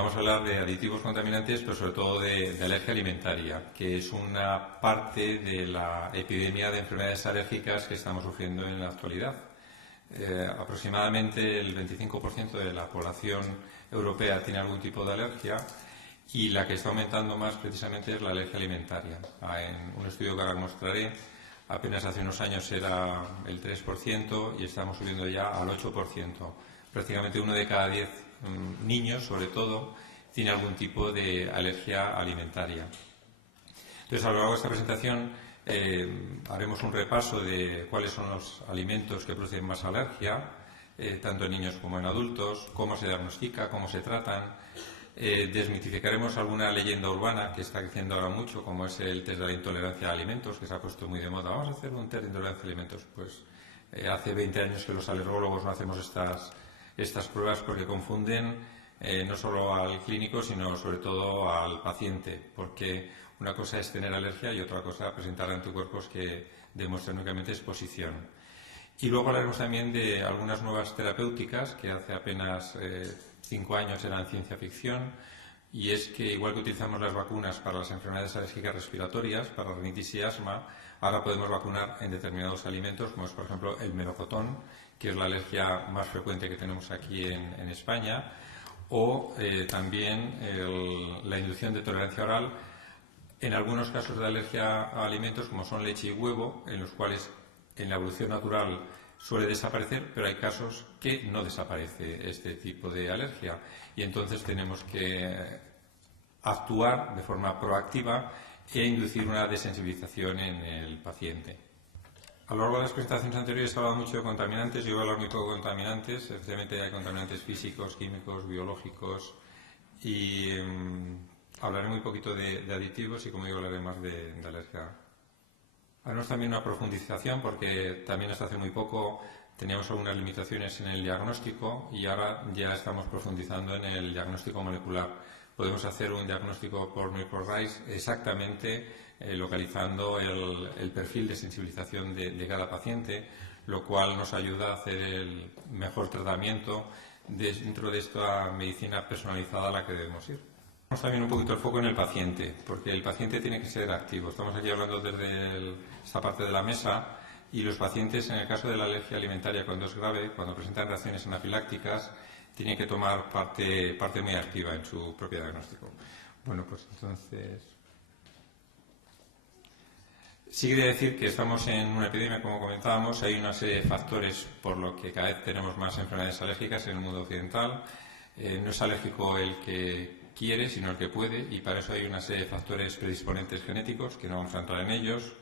vamos a hablar de aditivos contaminantes, pero sobre todo de alergia alimentaria, que es una parte de la epidemia de enfermedades alérgicas que estamos sufriendo en la actualidad. Aproximadamente el 25% de la población europea tiene algún tipo de alergia y la que está aumentando más precisamente es la alergia alimentaria. En un estudio que ahora mostraré, apenas hace unos años era el 3% y estamos subiendo ya al 8%. Prácticamente 1 de cada 10 niños, sobre todo, tiene algún tipo de alergia alimentaria. Entonces, a lo largo de esta presentación haremos un repaso de cuáles son los alimentos que producen más alergia, tanto en niños como en adultos, cómo se diagnostica, cómo se tratan. Desmitificaremos alguna leyenda urbana que está creciendo ahora mucho, como es el test de la intolerancia a alimentos, que se ha puesto muy de moda. Vamos a hacer un test de intolerancia a alimentos. Pues hace 20 años que los alergólogos no hacemos estas pruebas porque confunden no solo al clínico, sino sobre todo al paciente, porque una cosa es tener alergia y otra cosa presentar anticuerpos que demuestran únicamente exposición. Y luego hablaremos también de algunas nuevas terapéuticas que hace apenas 5 años eran ciencia ficción, y es que igual que utilizamos las vacunas para las enfermedades alérgicas respiratorias, para rinitis y asma, ahora podemos vacunar en determinados alimentos, como es por ejemplo el melocotón, que es la alergia más frecuente que tenemos aquí en España, o también la inducción de tolerancia oral en algunos casos de alergia a alimentos como son leche y huevo, en los cuales en la evolución natural suele desaparecer, pero hay casos que no desaparece este tipo de alergia y entonces tenemos que actuar de forma proactiva e inducir una desensibilización en el paciente. A lo largo de las presentaciones anteriores he hablado mucho de contaminantes, yo voy a hablar muy poco de contaminantes, especialmente hay contaminantes físicos, químicos, biológicos y hablaré muy poquito de aditivos y, como digo, hablaré más de alergia. Haremos también una profundización porque también hasta hace muy poco teníamos algunas limitaciones en el diagnóstico y ahora ya estamos profundizando en el diagnóstico molecular. Podemos hacer un diagnóstico por microarrays exactamente localizando el perfil de sensibilización de cada paciente, lo cual nos ayuda a hacer el mejor tratamiento dentro de esta medicina personalizada a la que debemos ir. Vamos también un poquito el foco en el paciente, porque el paciente tiene que ser activo. Estamos aquí hablando desde esta parte de la mesa y los pacientes, en el caso de la alergia alimentaria, cuando es grave, cuando presentan reacciones anafilácticas, tienen que tomar parte muy activa en su propio diagnóstico. Bueno, pues entonces sí quería decir que estamos en una epidemia, como comentábamos. Hay una serie de factores por los que cada vez tenemos más enfermedades alérgicas en el mundo occidental. No es alérgico el que quiere, sino el que puede, y para eso hay una serie de factores predisponentes genéticos, que no vamos a entrar en ellos.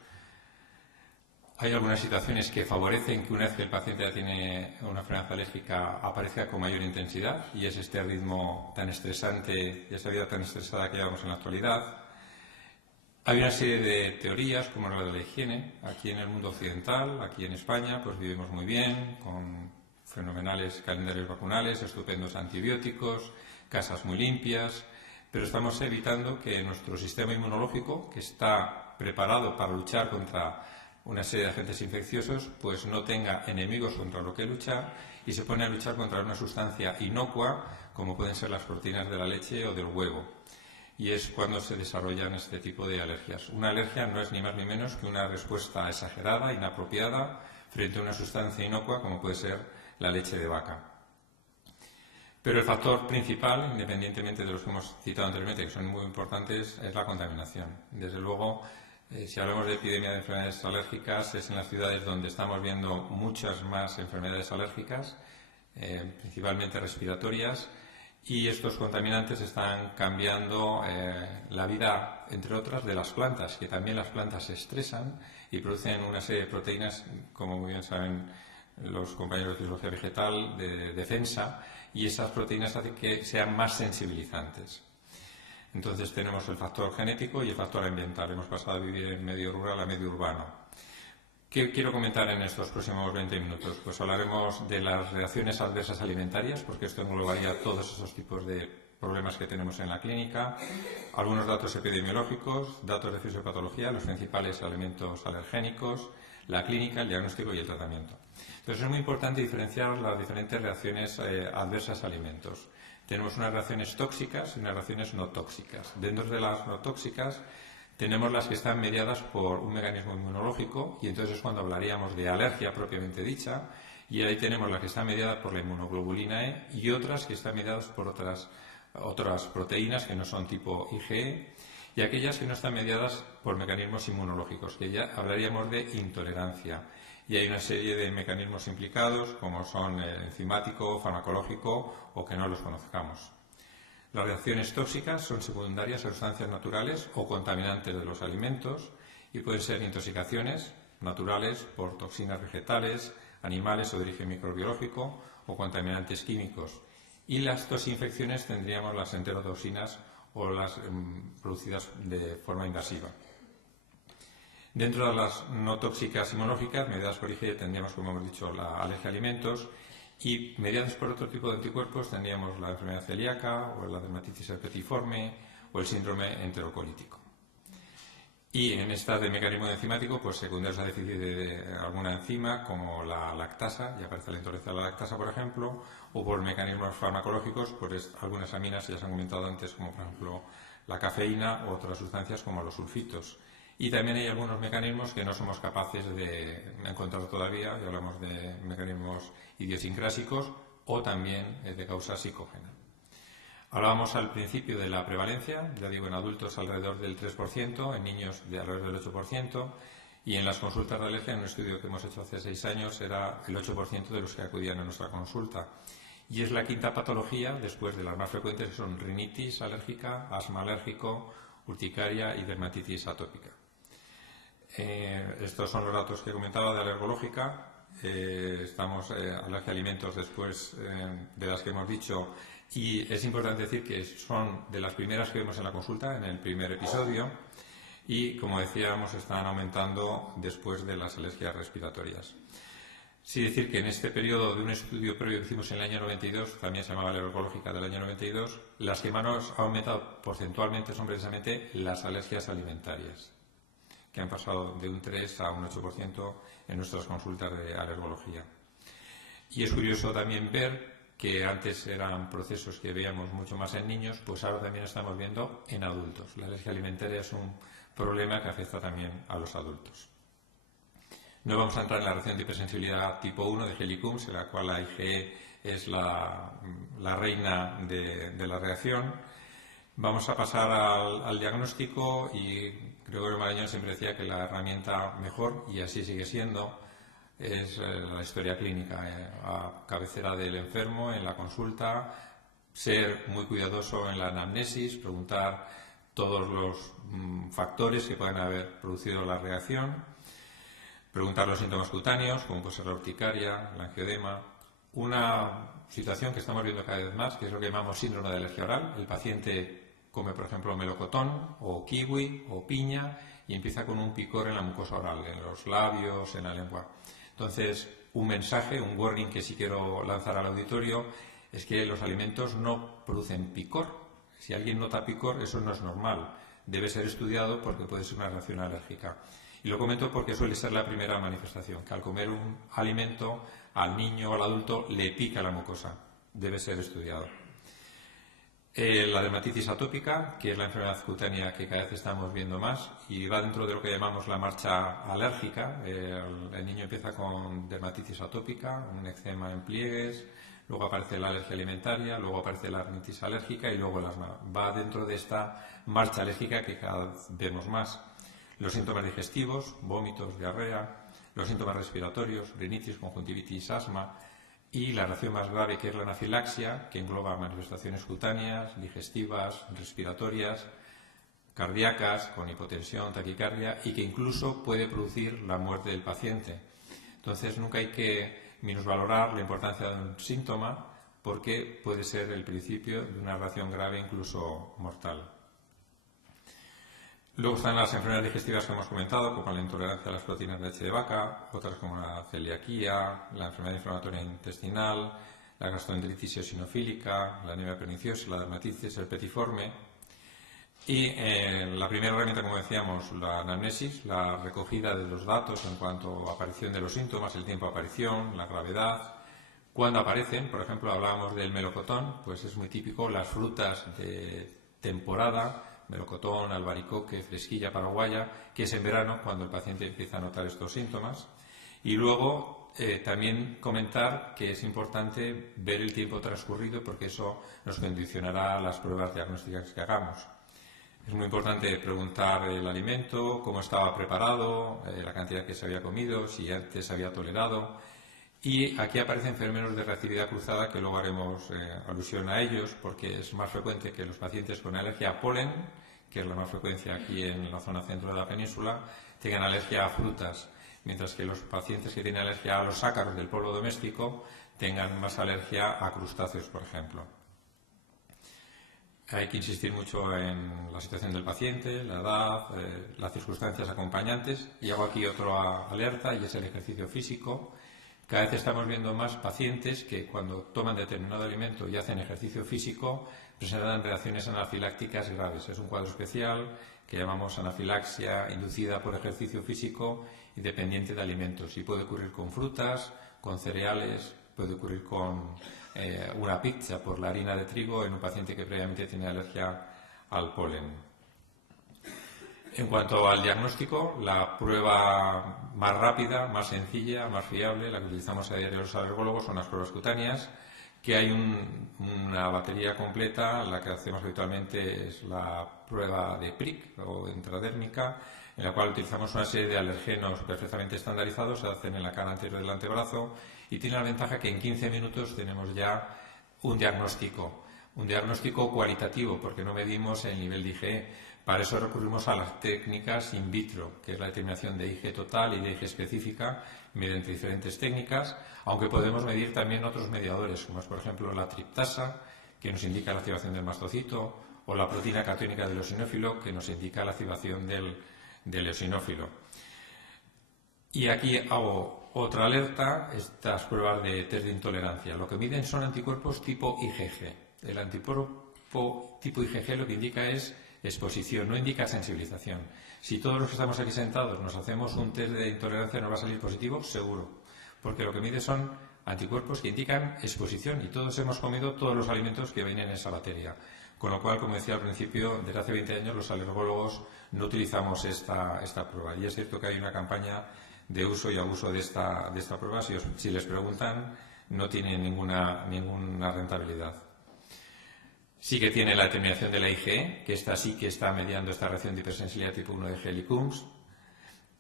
Hay algunas situaciones que favorecen que una vez que el paciente ya tiene una enfermedad alérgica aparezca con mayor intensidad, y es este ritmo tan estresante y esta vida tan estresada que llevamos en la actualidad. Hay una serie de teorías, como la de la higiene. Aquí en el mundo occidental, aquí en España, pues vivimos muy bien, con fenomenales calendarios vacunales, estupendos antibióticos, casas muy limpias, pero estamos evitando que nuestro sistema inmunológico, que está preparado para luchar contra una serie de agentes infecciosos, pues no tenga enemigos contra lo que luchar y se pone a luchar contra una sustancia inocua, como pueden ser las proteínas de la leche o del huevo. Y es cuando se desarrollan este tipo de alergias. Una alergia no es ni más ni menos que una respuesta exagerada, inapropiada, frente a una sustancia inocua, como puede ser la leche de vaca. Pero el factor principal, independientemente de los que hemos citado anteriormente, que son muy importantes, es la contaminación. Desde luego, si hablamos de epidemia de enfermedades alérgicas, es en las ciudades donde estamos viendo muchas más enfermedades alérgicas, principalmente respiratorias, y estos contaminantes están cambiando la vida, entre otras, de las plantas, que también las plantas se estresan y producen una serie de proteínas, como muy bien saben los compañeros de fisiología vegetal, de defensa, y esas proteínas hacen que sean más sensibilizantes. Entonces tenemos el factor genético y el factor ambiental. Hemos pasado a vivir en medio rural a medio urbano. ¿Qué quiero comentar en estos próximos 20 minutos? Pues hablaremos de las reacciones adversas alimentarias, porque esto englobaría todos esos tipos de problemas que tenemos en la clínica, algunos datos epidemiológicos, datos de fisiopatología, los principales elementos alergénicos, la clínica, el diagnóstico y el tratamiento. Entonces es muy importante diferenciar las diferentes reacciones adversas a alimentos. tenemos unas reacciones tóxicas y unas reacciones no tóxicas. Dentro de las no tóxicas tenemos las que están mediadas por un mecanismo inmunológico, y entonces es cuando hablaríamos de alergia propiamente dicha, y ahí tenemos las que están mediadas por la inmunoglobulina E y otras que están mediadas por otras proteínas que no son tipo IgE, y aquellas que no están mediadas por mecanismos inmunológicos, que ya hablaríamos de intolerancia. Y hay una serie de mecanismos implicados, como son el enzimático, farmacológico o que no los conozcamos. Las reacciones tóxicas son secundarias a sustancias naturales o contaminantes de los alimentos y pueden ser intoxicaciones naturales por toxinas vegetales, animales o de origen microbiológico o contaminantes químicos. Y las toxinfecciones tendríamos las enterotoxinas o las producidas de forma invasiva. Dentro de las no tóxicas inmunológicas, mediadas por IgE, tendríamos, como hemos dicho, la alergia a alimentos, y mediadas por otro tipo de anticuerpos tendríamos la enfermedad celíaca o la dermatitis herpetiforme o el síndrome enterocolítico. Y en estas de mecanismo enzimático, pues secundarios a déficit de alguna enzima, como la lactasa, ya aparece la intolerancia a la lactasa, por ejemplo, o por mecanismos farmacológicos, pues algunas aminas ya se han comentado antes, como por ejemplo la cafeína u otras sustancias como los sulfitos. Y también hay algunos mecanismos que no somos capaces de encontrar todavía, y hablamos de mecanismos idiosincrásicos o también de causa psicógena. Hablábamos al principio de la prevalencia, ya digo, en adultos alrededor del 3%, en niños de alrededor del 8%, y en las consultas de alergia, en un estudio que hemos hecho hace 6 años, era el 8% de los que acudían a nuestra consulta. Y es la quinta patología, después de las más frecuentes, que son rinitis alérgica, asma alérgico, urticaria y dermatitis atópica. Estos son los datos que comentaba de alergológica. Estamos alergia a alimentos después de las que hemos dicho, y es importante decir que son de las primeras que vemos en la consulta, en el primer episodio, y como decíamos están aumentando después de las alergias respiratorias. Sí decir que en este periodo de un estudio previo que hicimos en el año 92, también se llamaba alergológica del año 92, las que más nos han aumentado porcentualmente son precisamente las alergias alimentarias, que han pasado de un 3 a un 8% en nuestras consultas de alergología. Y es curioso también ver que antes eran procesos que veíamos mucho más en niños, pues ahora también estamos viendo en adultos. La alergia alimentaria es un problema que afecta también a los adultos. No vamos a entrar en la reacción de hipersensibilidad tipo 1 de Helicums, en la cual la IgE es la reina de la reacción. Vamos a pasar al diagnóstico, y Gregorio Marañón siempre decía que la herramienta mejor, y así sigue siendo, es la historia clínica, a cabecera del enfermo en la consulta, ser muy cuidadoso en la anamnesis, preguntar todos los factores que pueden haber producido la reacción, preguntar los síntomas cutáneos, como puede ser la urticaria, el angioedema. Una situación que estamos viendo cada vez más, que es lo que llamamos síndrome de alergia oral. El paciente come, por ejemplo, melocotón o kiwi o piña y empieza con un picor en la mucosa oral, en los labios, en la lengua. Entonces, un mensaje, un warning que sí quiero lanzar al auditorio es que los alimentos no producen picor. Si alguien nota picor, eso no es normal. Debe ser estudiado porque puede ser una reacción alérgica. Y lo comento porque suele ser la primera manifestación, que al comer un alimento al niño o al adulto le pica la mucosa. Debe ser estudiado. La dermatitis atópica, que es la enfermedad cutánea que cada vez estamos viendo más, y va dentro de lo que llamamos la marcha alérgica. El niño empieza con dermatitis atópica, un eczema en pliegues, luego aparece la alergia alimentaria, luego aparece la rinitis alérgica y luego el asma. Va dentro de esta marcha alérgica que cada vez vemos más. Los síntomas digestivos, vómitos, diarrea, los síntomas respiratorios, rinitis, conjuntivitis, asma, y la reacción más grave, que es la anafilaxia, que engloba manifestaciones cutáneas, digestivas, respiratorias, cardíacas, con hipotensión, taquicardia, y que incluso puede producir la muerte del paciente. Entonces, nunca hay que minusvalorar la importancia de un síntoma, porque puede ser el principio de una reacción grave, incluso mortal. Luego están las enfermedades digestivas que hemos comentado, como la intolerancia a las proteínas de leche de vaca, otras como la celiaquía, la enfermedad inflamatoria intestinal, la gastroenteritis eosinofílica, la anemia perniciosa, la dermatitis herpetiforme. Y la primera herramienta, como decíamos, la anamnesis, la recogida de los datos en cuanto a aparición de los síntomas, el tiempo de aparición, la gravedad, Cuando aparecen, por ejemplo, hablábamos del melocotón, pues es muy típico las frutas de temporada, melocotón, albaricoque, fresquilla paraguaya, que es en verano cuando el paciente empieza a notar estos síntomas. Y luego también comentar que es importante ver el tiempo transcurrido porque eso nos condicionará las pruebas diagnósticas que hagamos. Es muy importante preguntar el alimento, cómo estaba preparado, la cantidad que se había comido, si antes se había tolerado. Y aquí aparecen fenómenos de reactividad cruzada que luego haremos alusión a ellos porque es más frecuente que los pacientes con alergia a polen, que es la más frecuencia aquí en la zona centro de la península, tengan alergia a frutas, mientras que los pacientes que tienen alergia a los ácaros del polvo doméstico tengan más alergia a crustáceos, por ejemplo. Hay que insistir mucho en la situación del paciente, la edad, las circunstancias acompañantes. Y hago aquí otra alerta y es el ejercicio físico. Cada vez estamos viendo más pacientes que cuando toman determinado alimento y hacen ejercicio físico presentan reacciones anafilácticas graves. Es un cuadro especial que llamamos anafilaxia inducida por ejercicio físico y dependiente de alimentos. Y puede ocurrir con frutas, con cereales, puede ocurrir con una pizza por la harina de trigo en un paciente que previamente tiene alergia al polen. En cuanto al diagnóstico, la prueba más rápida, más sencilla, más fiable, la que utilizamos a diario los alergólogos son las pruebas cutáneas, que hay una batería completa. La que hacemos habitualmente es la prueba de PRIC o intradérmica, en la cual utilizamos una serie de alergenos perfectamente estandarizados, se hacen en la cara anterior del antebrazo y tiene la ventaja que en 15 minutos tenemos ya un diagnóstico cualitativo, porque no medimos el nivel de IgE. Para eso recurrimos a las técnicas in vitro, que es la determinación de IgE total y de IgE específica mediante diferentes técnicas, aunque podemos medir también otros mediadores, como es por ejemplo la triptasa, que nos indica la activación del mastocito, o la proteína catiónica del eosinófilo, que nos indica la activación del eosinófilo. Y aquí hago otra alerta, estas pruebas de test de intolerancia. Lo que miden son anticuerpos tipo IgG. El anticuerpo tipo IgG lo que indica es exposición, no indica sensibilización. Si todos los que estamos aquí sentados nos hacemos un test de intolerancia, ¿nos va a salir positivo? Seguro, porque lo que mide son anticuerpos que indican exposición y todos hemos comido todos los alimentos que vienen en esa batería. Con lo cual, como decía al principio, desde hace 20 años los alergólogos no utilizamos esta prueba. Y es cierto que hay una campaña de uso y abuso de esta prueba. Si les preguntan, no tiene ninguna rentabilidad. Sí que tiene la determinación de la IgE, que esta sí que está mediando esta reacción de hipersensibilidad tipo 1 de Heli-Coombs.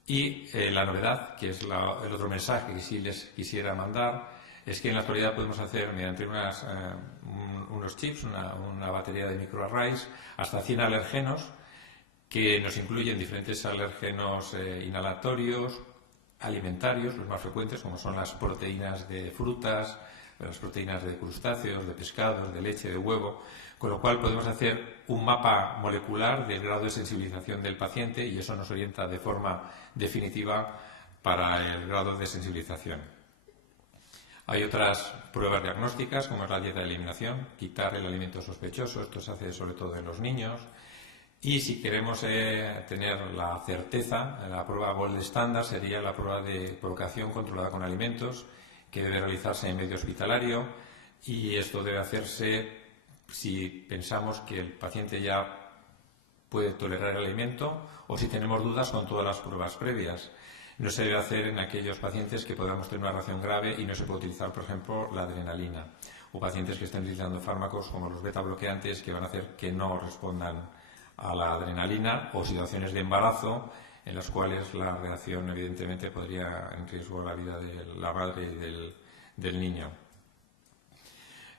Y la novedad, que es el otro mensaje que sí les quisiera mandar, es que en la actualidad podemos hacer mediante unos chips, una batería de microarrays, hasta 100 alergenos, que nos incluyen diferentes alergenos inhalatorios, alimentarios, los más frecuentes, como son las proteínas de frutas, las proteínas de crustáceos, de pescados, de leche, de huevo, con lo cual podemos hacer un mapa molecular del grado de sensibilización del paciente y eso nos orienta de forma definitiva para el grado de sensibilización. Hay otras pruebas diagnósticas, como es la dieta de eliminación, quitar el alimento sospechoso, esto se hace sobre todo en los niños. Y si queremos tener la certeza, la prueba gold estándar sería la prueba de provocación controlada con alimentos, que debe realizarse en medio hospitalario, y esto debe hacerse si pensamos que el paciente ya puede tolerar el alimento o si tenemos dudas con todas las pruebas previas. No se debe hacer en aquellos pacientes que podamos tener una reacción grave y no se puede utilizar, por ejemplo, la adrenalina, o pacientes que estén utilizando fármacos como los beta bloqueantes que van a hacer que no respondan a la adrenalina, o situaciones de embarazo en las cuales la reacción evidentemente podría en riesgo la vida de la madre y del niño.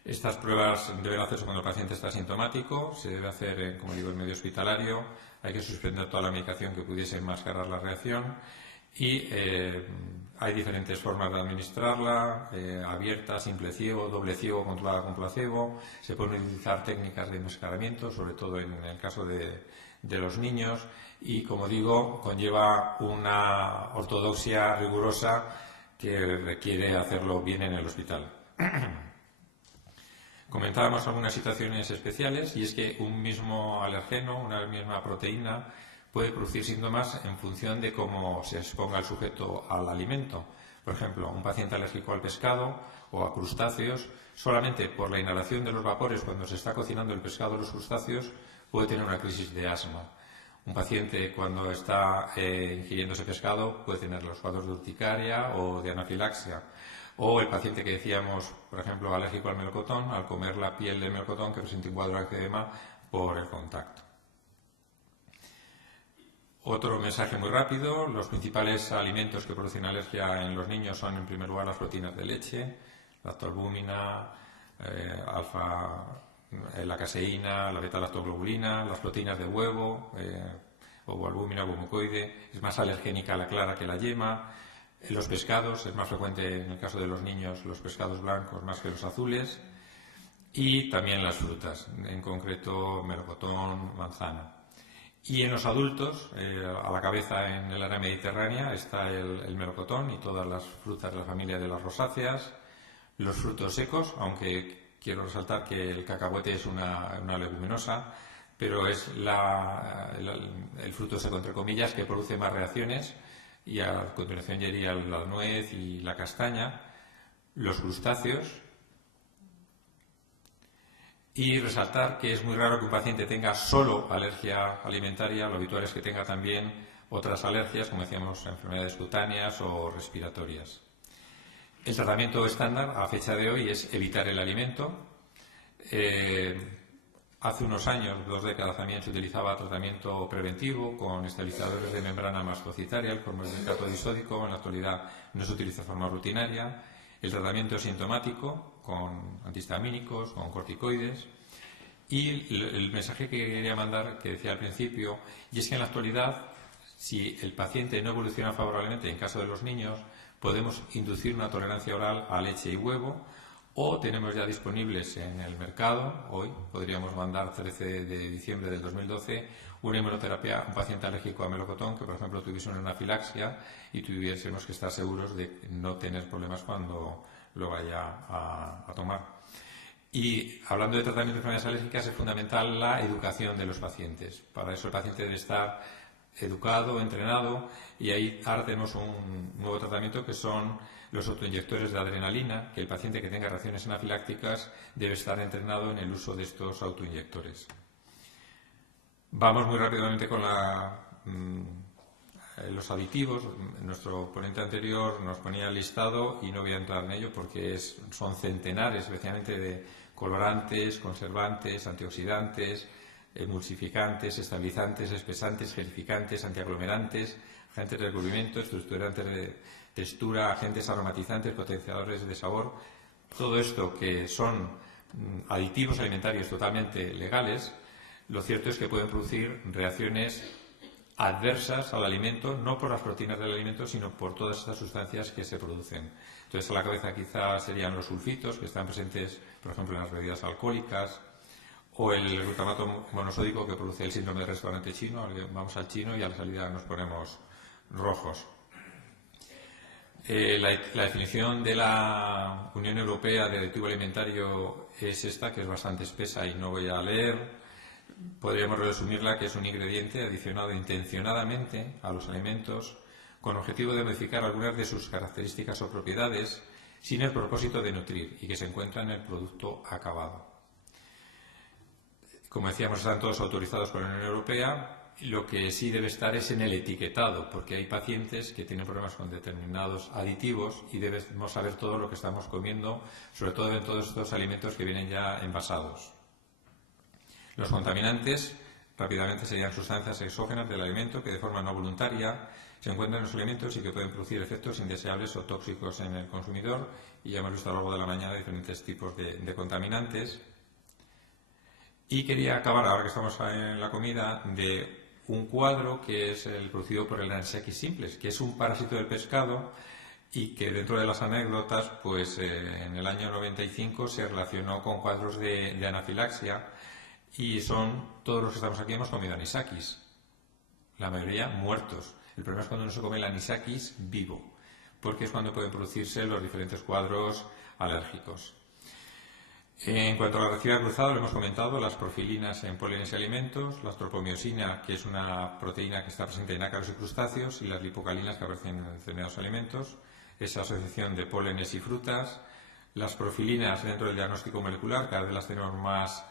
Estas pruebas deben hacerse cuando el paciente está asintomático, se debe hacer, como digo, en medio hospitalario, hay que suspender toda la medicación que pudiese enmascarar la reacción y hay diferentes formas de administrarla, abierta, simple ciego, doble ciego controlada con placebo. Se pueden utilizar técnicas de enmascaramiento, sobre todo en el caso de los niños, y, como digo, conlleva una ortodoxia rigurosa que requiere hacerlo bien en el hospital. Comentábamos algunas situaciones especiales, y es que un mismo alergeno, una misma proteína, puede producir síntomas en función de cómo se exponga el sujeto al alimento. Por Por ejemplo, un paciente alérgico al pescado o a crustáceos, solamente por la inhalación de los vapores cuando se está cocinando el pescado o los crustáceos, puede tener una crisis de asma. Un paciente cuando está ingiriendo ese pescado puede tener los cuadros de urticaria o de anafilaxia. O el paciente que decíamos, por ejemplo, alérgico al melocotón, al comer la piel del melocotón que presenta un cuadro de eczema por el contacto. Otro mensaje muy rápido: los principales alimentos que producen alergia en los niños son, en primer lugar, las proteínas de leche, lactoalbúmina, la caseína, la beta-lactoglobulina, las proteínas de huevo, ovoalbúmina, ovomucoide. Es más alergénica la clara que la yema. Los pescados, es más frecuente en el caso de los niños los pescados blancos más que los azules. Y también las frutas, en concreto melocotón, manzana. Y en los adultos, a la cabeza en el área mediterránea, está el melocotón y todas las frutas de la familia de las rosáceas, los frutos secos, aunque quiero resaltar que el cacahuete es una leguminosa, pero es el fruto seco, entre comillas, que produce más reacciones, y a continuación ya iría la nuez y la castaña, los crustáceos. Y resaltar que es muy raro que un paciente tenga solo alergia alimentaria, lo habitual es que tenga también otras alergias, como decíamos, enfermedades cutáneas o respiratorias. El tratamiento estándar a fecha de hoy es evitar el alimento. Hace unos años, 2 décadas también, se utilizaba tratamiento preventivo con estabilizadores de membrana mastocitaria, el formaldehidrato disódico. En la actualidad no se utiliza de forma rutinaria. El tratamiento es sintomático, con antihistamínicos, con corticoides. Y el mensaje que quería mandar, que decía al principio, y es que en la actualidad, si el paciente no evoluciona favorablemente, en caso de los niños, podemos inducir una tolerancia oral a leche y huevo, o tenemos ya disponibles en el mercado, hoy podríamos mandar 13 de diciembre del 2012, una inmunoterapia a un paciente alérgico a melocotón que, por ejemplo, tuviese una anafilaxia y tuviésemos que estar seguros de no tener problemas cuando lo vaya a tomar. Y hablando de tratamiento de enfermedades alérgicas, es fundamental la educación de los pacientes. Para eso el paciente debe estar educado, entrenado, y ahora tenemos un nuevo tratamiento que son los autoinyectores de adrenalina, que el paciente que tenga reacciones anafilácticas debe estar entrenado en el uso de estos autoinyectores. Vamos muy rápidamente con los aditivos. Nuestro ponente anterior nos ponía el listado y no voy a entrar en ello porque son centenares, especialmente de colorantes, conservantes, antioxidantes, emulsificantes, estabilizantes, espesantes, gelificantes, antiaglomerantes, agentes de recubrimiento, estructurantes de textura, agentes aromatizantes, potenciadores de sabor. Todo esto, que son aditivos alimentarios totalmente legales, lo cierto es que pueden producir reacciones adversas al alimento, no por las proteínas del alimento, sino por todas estas sustancias que se producen. Entonces, a la cabeza quizás serían los sulfitos, que están presentes, por ejemplo, en las bebidas alcohólicas, o el glutamato monosódico, que produce el síndrome del restaurante chino. Vamos al chino y a la salida nos ponemos rojos. La definición de la Unión Europea de aditivo alimentario es esta, que es bastante espesa y no voy a leer. Podríamos resumirla que es un ingrediente adicionado intencionadamente a los alimentos con objetivo de modificar algunas de sus características o propiedades sin el propósito de nutrir, y que se encuentra en el producto acabado. Como decíamos, están todos autorizados por la Unión Europea. Lo que sí debe estar es en el etiquetado, porque hay pacientes que tienen problemas con determinados aditivos y debemos saber todo lo que estamos comiendo, sobre todo en todos estos alimentos que vienen ya envasados. Los contaminantes, rápidamente, serían sustancias exógenas del alimento que de forma no voluntaria se encuentran en los alimentos y que pueden producir efectos indeseables o tóxicos en el consumidor. Y ya hemos visto a lo largo de la mañana diferentes tipos de contaminantes. Y quería acabar, ahora que estamos en la comida, de un cuadro que es el producido por el Anisakis simplex, que es un parásito del pescado y que, dentro de las anécdotas, pues en el año 95 se relacionó con cuadros de anafilaxia, y todos los que estamos aquí hemos comido anisakis, la mayoría muertos. El problema es cuando no se come el anisakis vivo, porque es cuando pueden producirse los diferentes cuadros alérgicos. En cuanto a la reactividad cruzada, lo hemos comentado: las profilinas en pólenes y alimentos, la tropomiosina, que es una proteína que está presente en ácaros y crustáceos, y las lipocalinas, que aparecen en determinados alimentos. esa asociación de pólenes y frutas. Las profilinas dentro del diagnóstico molecular, cada vez las tenemos más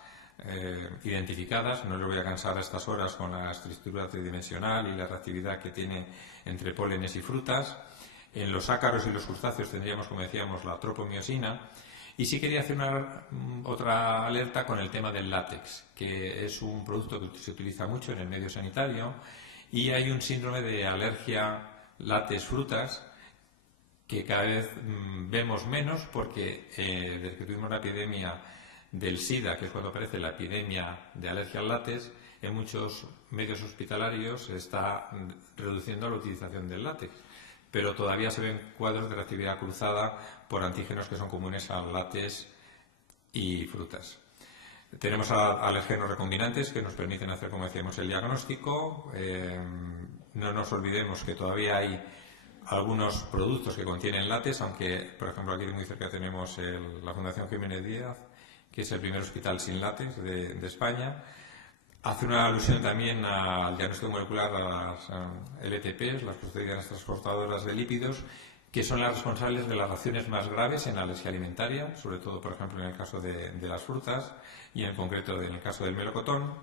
identificadas. No les voy a cansar a estas horas con la estructura tridimensional y la reactividad que tiene entre pólenes y frutas. En los ácaros y los crustáceos tendríamos, como decíamos, la tropomiosina. Y sí quería hacer otra alerta con el tema del látex, que es un producto que se utiliza mucho en el medio sanitario, y hay un síndrome de alergia látex-frutas que cada vez vemos menos porque desde que tuvimos la epidemia del SIDA, que es cuando aparece la epidemia de alergia al látex, en muchos medios hospitalarios se está reduciendo la utilización del látex, pero todavía se ven cuadros de reactividad cruzada por antígenos que son comunes al látex y frutas. Tenemos alergenos recombinantes que nos permiten hacer, como decíamos, el diagnóstico. No nos olvidemos que todavía hay algunos productos que contienen látex, aunque, por ejemplo, aquí muy cerca tenemos la Fundación Jiménez Díaz, que es el primer hospital sin látex de España. Hace una alusión también al diagnóstico molecular a las LTPs, las proteínas transportadoras de lípidos, que son las responsables de las reacciones más graves en la alergia alimentaria, sobre todo, por ejemplo, en el caso de las frutas y en concreto en el caso del melocotón.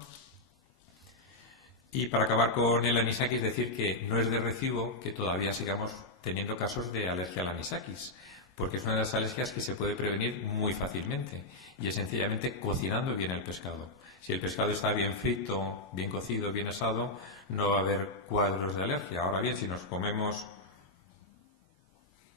Y para acabar con el anisakis, decir que no es de recibo que todavía sigamos teniendo casos de alergia al anisakis, porque es una de las alergias que se puede prevenir muy fácilmente y es sencillamente cocinando bien el pescado. Si el pescado está bien frito, bien cocido, bien asado, no va a haber cuadros de alergia. Ahora bien, si nos comemos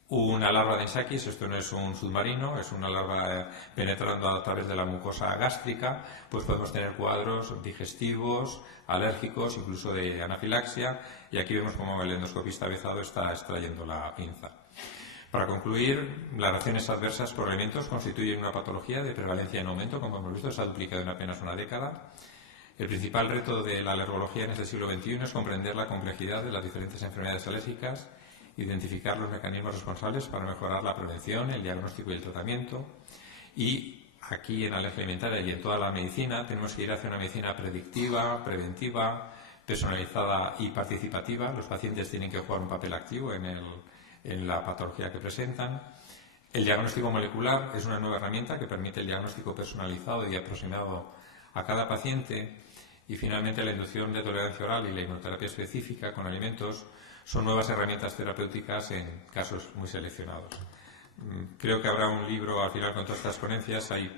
una larva de anisakis, esto no es un submarino, es una larva penetrando a través de la mucosa gástrica, pues podemos tener cuadros digestivos, alérgicos, incluso de anafilaxia, y aquí vemos cómo el endoscopista avezado está extrayendo la pinza. Para concluir, las reacciones adversas por alimentos constituyen una patología de prevalencia en aumento, como hemos visto, se ha duplicado en apenas una década. El principal reto de la alergología en este siglo XXI es comprender la complejidad de las diferentes enfermedades alérgicas, identificar los mecanismos responsables para mejorar la prevención, el diagnóstico y el tratamiento. Y aquí en alergia alimentaria y en toda la medicina tenemos que ir hacia una medicina predictiva, preventiva, personalizada y participativa. Los pacientes tienen que jugar un papel activo en la patología que presentan. El diagnóstico molecular es una nueva herramienta que permite el diagnóstico personalizado y aproximado a cada paciente. Y finalmente la inducción de tolerancia oral y la inmunoterapia específica con alimentos son nuevas herramientas terapéuticas en casos muy seleccionados. Creo que habrá un libro al final con todas estas ponencias, ahí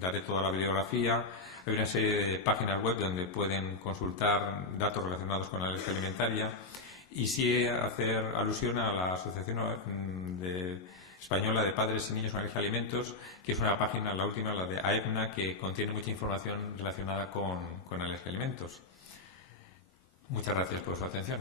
daré toda la bibliografía. Hay una serie de páginas web donde pueden consultar datos relacionados con la alergia alimentaria y sí hacer alusión a la Asociación Española de Padres y Niños con Alergia a Alimentos, que es una página, la última, la de AEPNA, que contiene mucha información relacionada con alergia a alimentos. Muchas gracias por su atención.